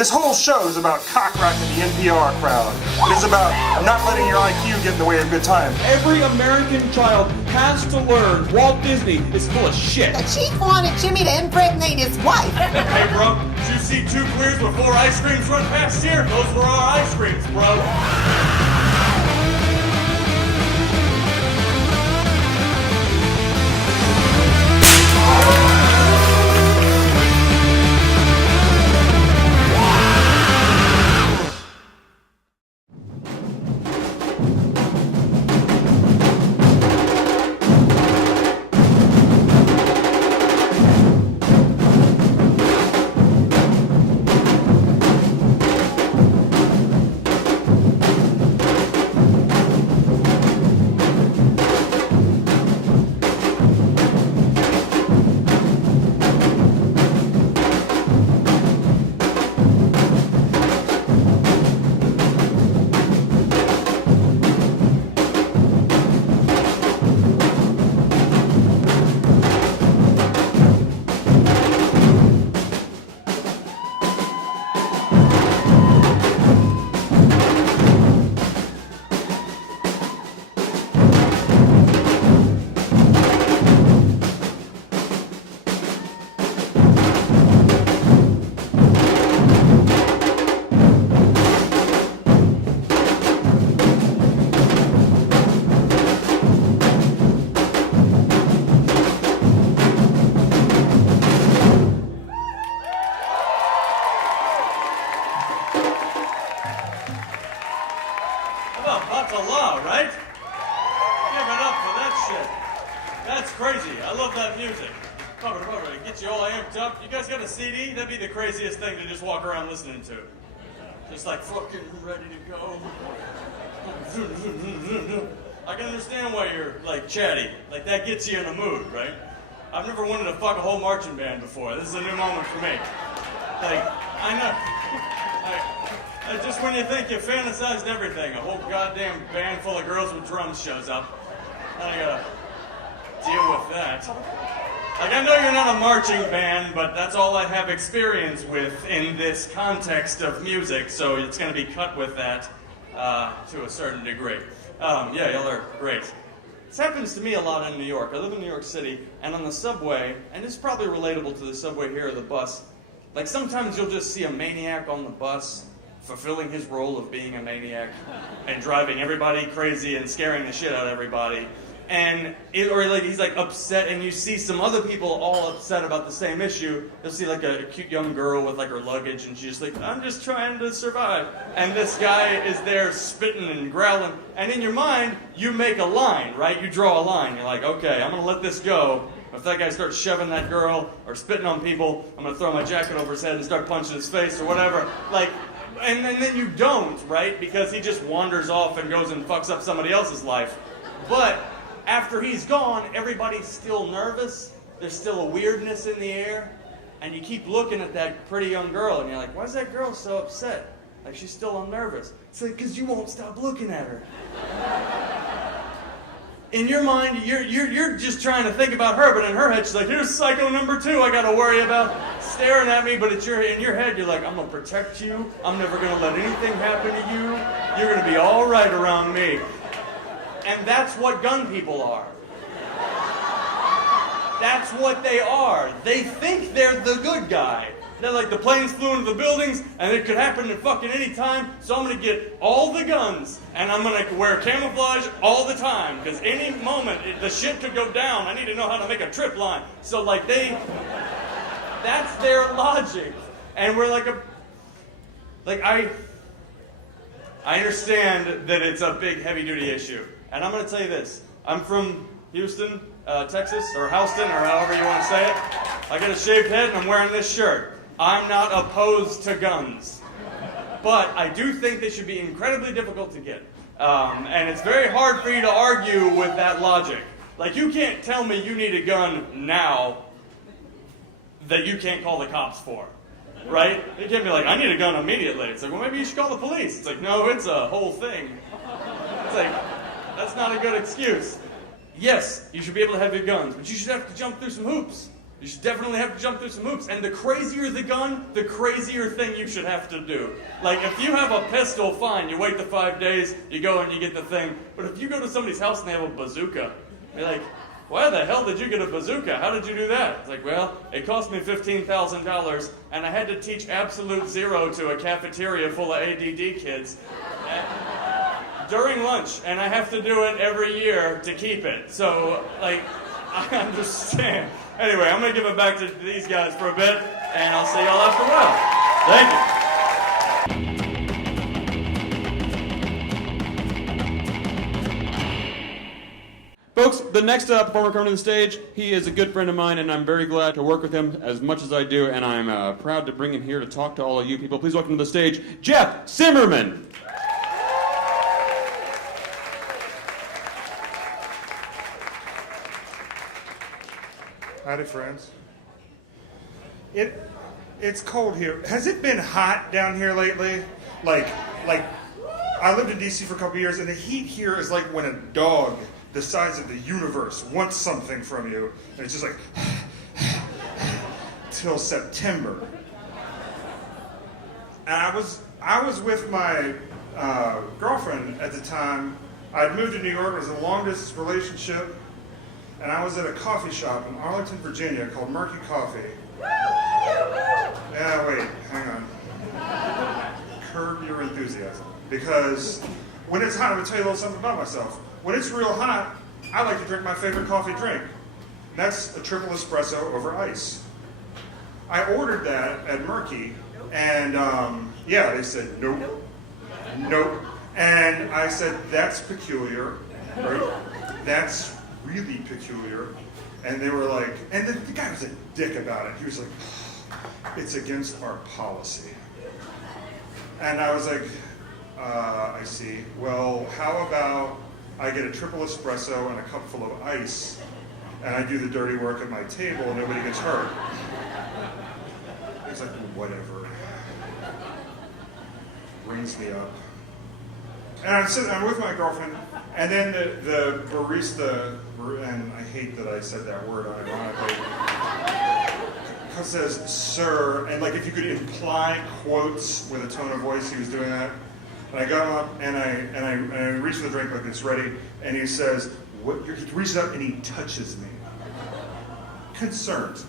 This whole show is about cock-rocking the NPR crowd. It is about not letting your IQ get in the way of a good time. Every American child has to learn Walt Disney is full of shit. The chief wanted Jimmy to impregnate his wife. Hey, bro, did you see 2 clears before ice creams run past here? Those were our ice creams, bro. Batalá, right? Give it up for that shit. That's crazy. I love that music. It gets you all amped up. You guys got a CD? That'd be the craziest thing to just walk around listening to. Just like fucking ready to go. I can understand why you're like chatty. Like that gets you in a mood, right? I've never wanted to fuck a whole marching band before. This is a new moment for me. Like, I know. Just when you think you fantasized everything, a whole goddamn band full of girls with drums shows up. Now I gotta deal with that. Like, I know you're not a marching band, but that's all I have experience with in this context of music, so it's gonna be cut with that to a certain degree. Yeah, y'all are great. This happens to me a lot in New York. I live in New York City, and on the subway, and it's probably relatable to the subway here or the bus, like sometimes you'll just see a maniac on the bus fulfilling his role of being a maniac and driving everybody crazy and scaring the shit out of everybody. And or like he's like upset, and you see some other people all upset about the same issue. You'll see like a cute young girl with like her luggage, and she's just like, I'm just trying to survive. And this guy is there spitting and growling. And in your mind, you make a line, right? You draw a line. You're like, okay, I'm gonna let this go. If that guy starts shoving that girl or spitting on people, I'm gonna throw my jacket over his head and start punching his face or whatever. Like, and then you don't, right? Because he just wanders off and goes and fucks up somebody else's life. But after he's gone, everybody's still nervous. There's still a weirdness in the air. And you keep looking at that pretty young girl, and you're like, why is that girl so upset? Like, she's still nervous. It's like, because you won't stop looking at her. In your mind, you're just trying to think about her, but in her head, she's like, here's psycho number 2 I gotta worry about staring at me, but in your head, you're like, I'm gonna protect you. I'm never gonna let anything happen to you. You're gonna be all right around me. And that's what gun people are. That's what they are. They think they're the good guy. They're like, the planes flew into the buildings, and it could happen at fucking any time, so I'm gonna get all the guns, and I'm gonna wear camouflage all the time, because any moment, the shit could go down. I need to know how to make a trip line. So like that's their logic. And we're like I understand that it's a big heavy-duty issue. And I'm going to tell you this. I'm from Houston, Texas, or Houston, or however you want to say it. I got a shaved head and I'm wearing this shirt. I'm not opposed to guns. But I do think they should be incredibly difficult to get. And it's very hard for you to argue with that logic. Like, you can't tell me you need a gun now that you can't call the cops for. Right? You can't be like, I need a gun immediately. It's like, well, maybe you should call the police. It's like, no, it's a whole thing. It's like, that's not a good excuse. Yes, you should be able to have your guns, but you should have to jump through some hoops. You should definitely have to jump through some hoops. And the crazier the gun, the crazier thing you should have to do. Like, if you have a pistol, fine, you wait the 5 days, you go and you get the thing. But if you go to somebody's house and they have a bazooka, you're like, why the hell did you get a bazooka? How did you do that? It's like, well, it cost me $15,000, and I had to teach absolute zero to a cafeteria full of ADD kids during lunch, and I have to do it every year to keep it. So, like, I understand. Anyway, I'm going to give it back to these guys for a bit, and I'll see y'all after a while. Thank you. Folks, the next performer coming to the stage, he is a good friend of mine, and I'm very glad to work with him as much as I do, and I'm proud to bring him here to talk to all of you people. Please welcome to the stage, Jeff Simmermon. Howdy, friends. It's cold here. Has it been hot down here lately? Like, I lived in DC for a couple years, and the heat here is like when a dog the size of the universe wants something from you, and it's just like till September. And I was with my girlfriend at the time. I'd moved to New York. It was a long-distance relationship. And I was at a coffee shop in Arlington, Virginia called Murky Coffee. Yeah, wait, hang on. Curb your enthusiasm. Because when it's hot, I'm going to tell you a little something about myself. When it's real hot, I like to drink my favorite coffee drink. That's a triple espresso over ice. I ordered that at Murky, and yeah, they said nope. Nope. And I said, that's peculiar, right? That's really peculiar. And they were like, and the guy was a dick about it. He was like, it's against our policy. And I was like, I see. Well, how about I get a triple espresso and a cup full of ice, and I do the dirty work at my table and nobody gets hurt. He's like, whatever. Rings me up. And I'm with my girlfriend, and then the barista, and I hate that I said that word unironically, says, sir, and like if you could imply quotes with a tone of voice, he was doing that. And I got him up, and I reached for the drink like it's ready, and he says, he reaches up and he touches me. Concerned.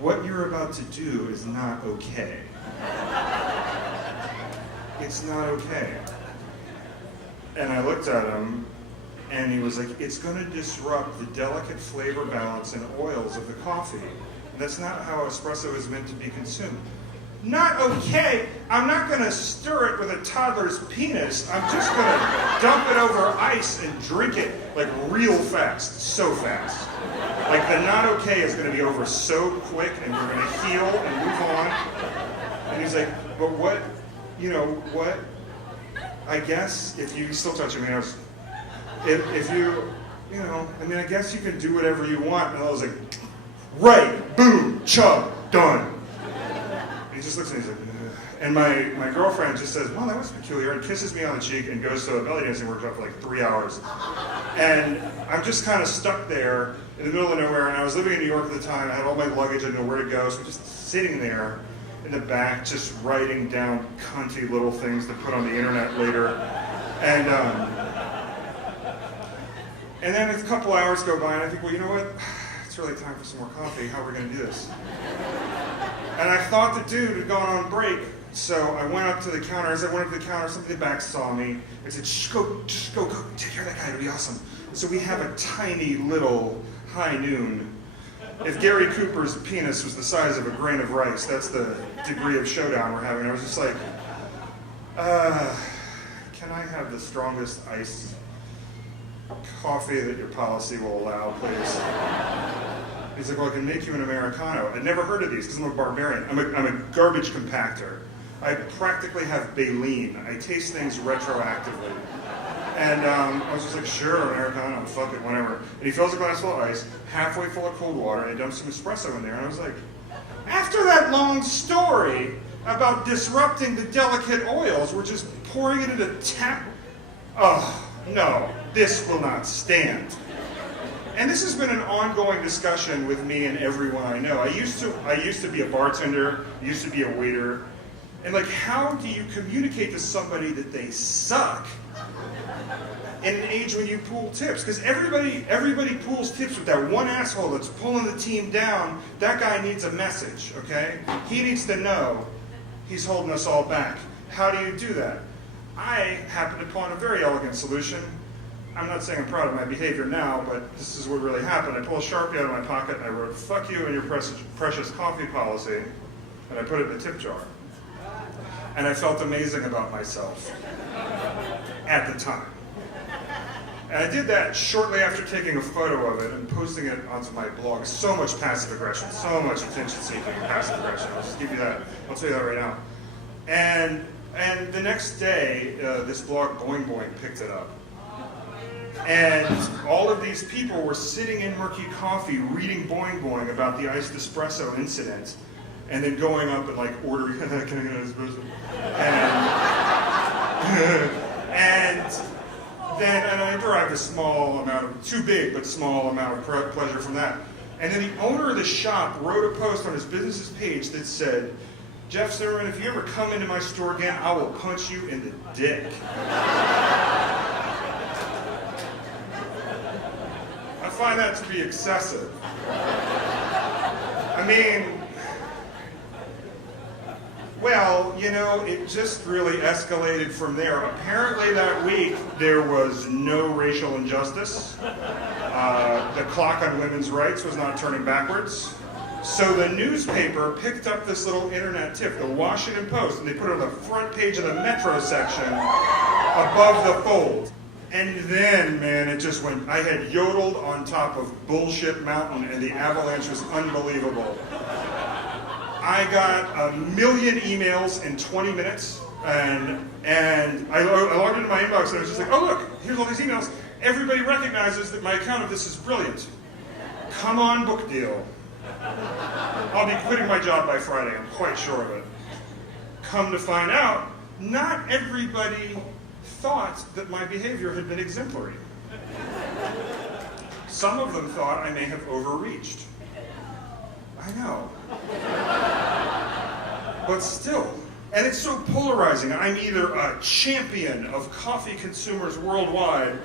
What you're about to do is not okay. It's not okay. And I looked at him, and he was like, it's going to disrupt the delicate flavor balance and oils of the coffee. And that's not how espresso is meant to be consumed. Not okay. I'm not going to stir it with a toddler's penis. I'm just going to dump it over ice and drink it like real fast, so fast. Like the not okay is going to be over so quick, and we're going to heal and move on. And he's like, but what, what? I guess if you still touching me, if you, I guess you can do whatever you want. And I was like, right, boom, chug, done. And he just looks at me, he's like, ugh. And my girlfriend just says, well, that was peculiar, and kisses me on the cheek and goes to a belly dancing workshop for like 3 hours. And I'm just kind of stuck there in the middle of nowhere, and I was living in New York at the time. I had all my luggage, I didn't know where to go, so I'm just sitting there in the back, just writing down cunty little things to put on the internet later. And then a couple hours go by, and I think, well, you know what? It's really time for some more coffee. How are we going to do this? And I thought the dude had gone on break, so I went up to the counter. As I went up to the counter, somebody in the back saw me. I said, just go, take care of that guy. It'll be awesome. So we have a tiny little high noon. If Gary Cooper's penis was the size of a grain of rice, that's the degree of showdown we're having. I was just like, can I have the strongest iced coffee that your policy will allow, please? He's like, well, I can make you an Americano. I'd never heard of these because I'm a barbarian. I'm a garbage compactor. I practically have baleen. I taste things retroactively. And I was just like, sure, Americano, fuck it, whatever. And he fills a glass full of ice, halfway full of cold water, and he dumps some espresso in there. And I was like, after that long story about disrupting the delicate oils, we're just pouring it in a tap. Oh, no, this will not stand. And this has been an ongoing discussion with me and everyone I know. I used to be a bartender, used to be a waiter, and like, how do you communicate to somebody that they suck in an age when you pool tips? Because everybody pools tips with that one asshole that's pulling the team down. That guy needs a message, okay? He needs to know he's holding us all back. How do you do that? I happened upon a very elegant solution. I'm not saying I'm proud of my behavior now, but this is what really happened. I pulled a Sharpie out of my pocket and I wrote, "Fuck you and your precious coffee policy," and I put it in the tip jar. And I felt amazing about myself at the time. And I did that shortly after taking a photo of it and posting it onto my blog. So much passive aggression, so much attention seeking and passive aggression. I'll just give you that. I'll tell you that right now. And the next day, this blog Boing Boing picked it up. And all of these people were sitting in Murky Coffee reading Boing Boing about the iced espresso incident, and then going up and like ordering, "Can I get an espresso?" And I derived a small amount of, too big, but small amount of pleasure from that. And then the owner of the shop wrote a post on his business's page that said, "Jeff Simmermon, if you ever come into my store again, I will punch you in the dick." I find that to be excessive. I mean, well, you know, it just really escalated from there. Apparently that week there was no racial injustice. The clock on women's rights was not turning backwards. So the newspaper picked up this little internet tip, the Washington Post, and they put it on the front page of the Metro section above the fold. And then, man, it just went, I had yodeled on top of Bullshit Mountain, and the avalanche was unbelievable. I got 1 million emails in 20 minutes, and I logged into my inbox, and I was just like, "Oh, look, here's all these emails. Everybody recognizes that my account of this is brilliant. Come on, book deal. I'll be quitting my job by Friday, I'm quite sure of it." Come to find out, not everybody thought that my behavior had been exemplary. Some of them thought I may have overreached. I know. But still, and it's so polarizing. I'm either a champion of coffee consumers worldwide,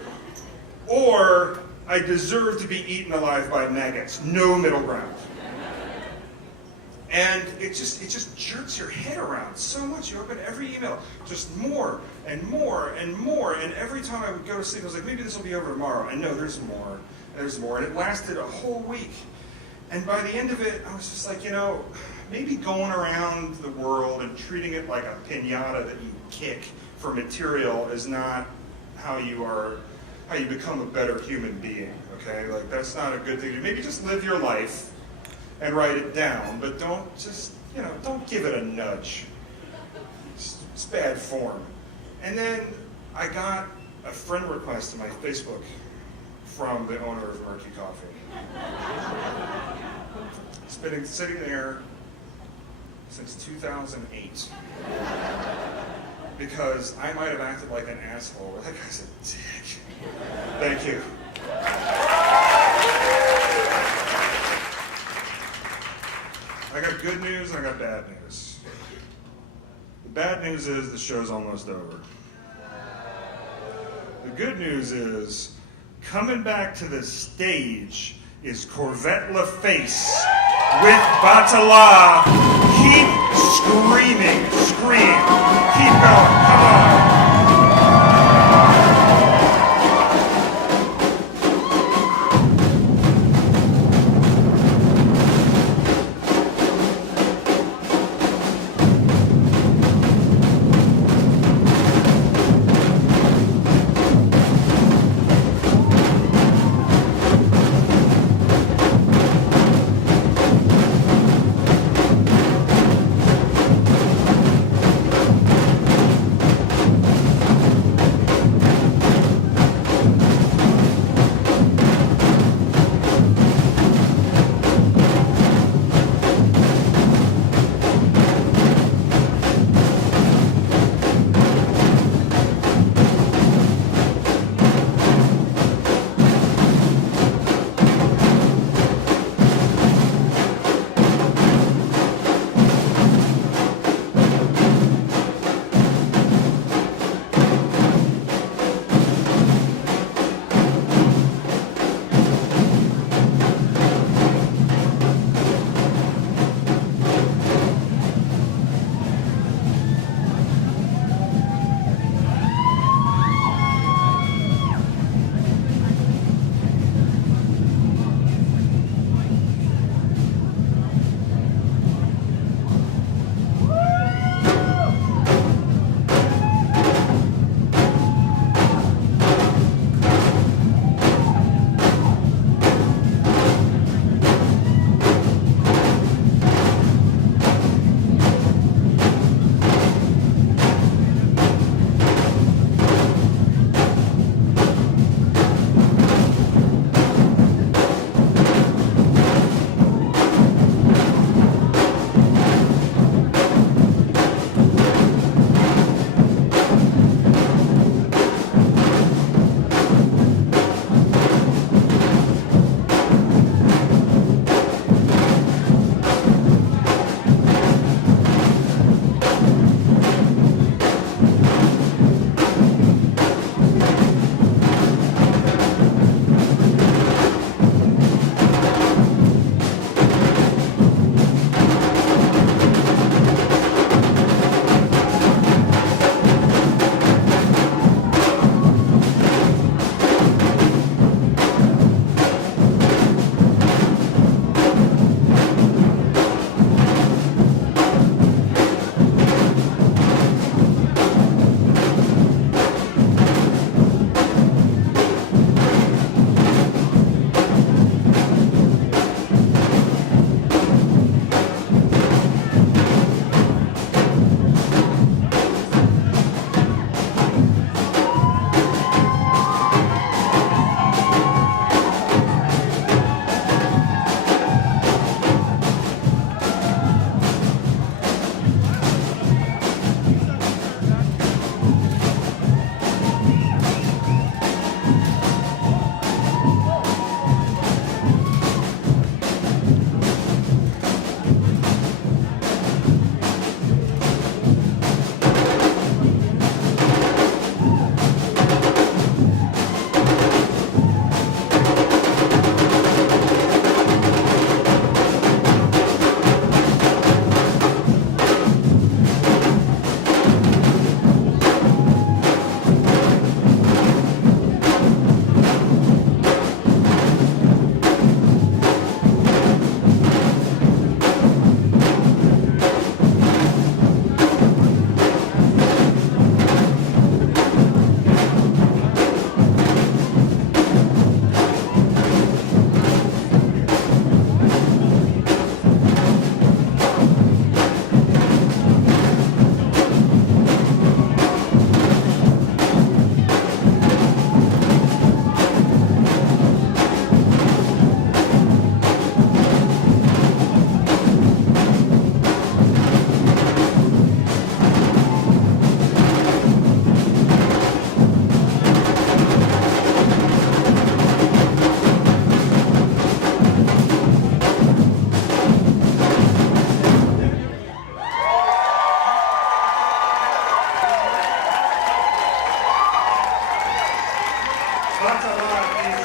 or I deserve to be eaten alive by maggots. No middle ground. And it just jerks your head around so much. You open every email, just more and more and more. And every time I would go to sleep, I was like, maybe this will be over tomorrow. And no, there's more. There's more. And it lasted a whole week. And by the end of it, I was just like, you know, maybe going around the world and treating it like a piñata that you kick for material is not how you become a better human being, okay? Like, that's not a good thing to do. Maybe just live your life and write it down, but don't just, you know, don't give it a nudge. It's bad form. And then I got a friend request to my Facebook from the owner of Murky Coffee. It's been sitting there since 2008. Because I might have acted like an asshole. That guy's a dick. Thank you. I got good news and I got bad news. The bad news is the show's almost over. The good news is coming back to the stage is Corvette LeFace with Batalá. Keep screaming, scream. Keep going, come on.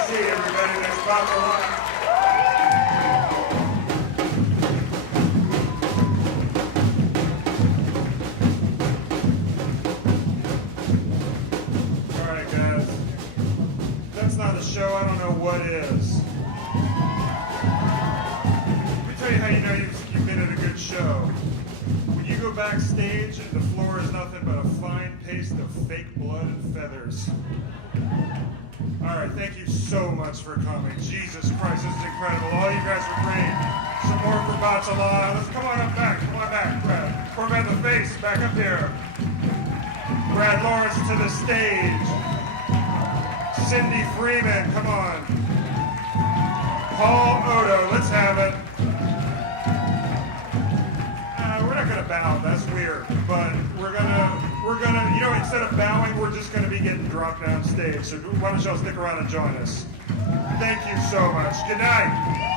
see everybody. There's Batalá. All right, guys. If that's not a show, I don't know what is. Let me tell you how you know you've been at a good show. When you go backstage and the floor is nothing but a fine paste of fake blood and feathers. All right, thank you so much for coming. Jesus Christ, this is incredible. All you guys are great. Some more for Batalá. Let's come on up back. Come on back, Brad. Corvette LeFace, back up here. Brad Lawrence to the stage. Cindy Freeman, come on. Paul Oddo, let's have it. We're not gonna bow, that's weird. But we're gonna, you know, instead of bowing, we're just gonna be getting dropped down stage. So why don't y'all stick around and join us? Thank you so much. Good night.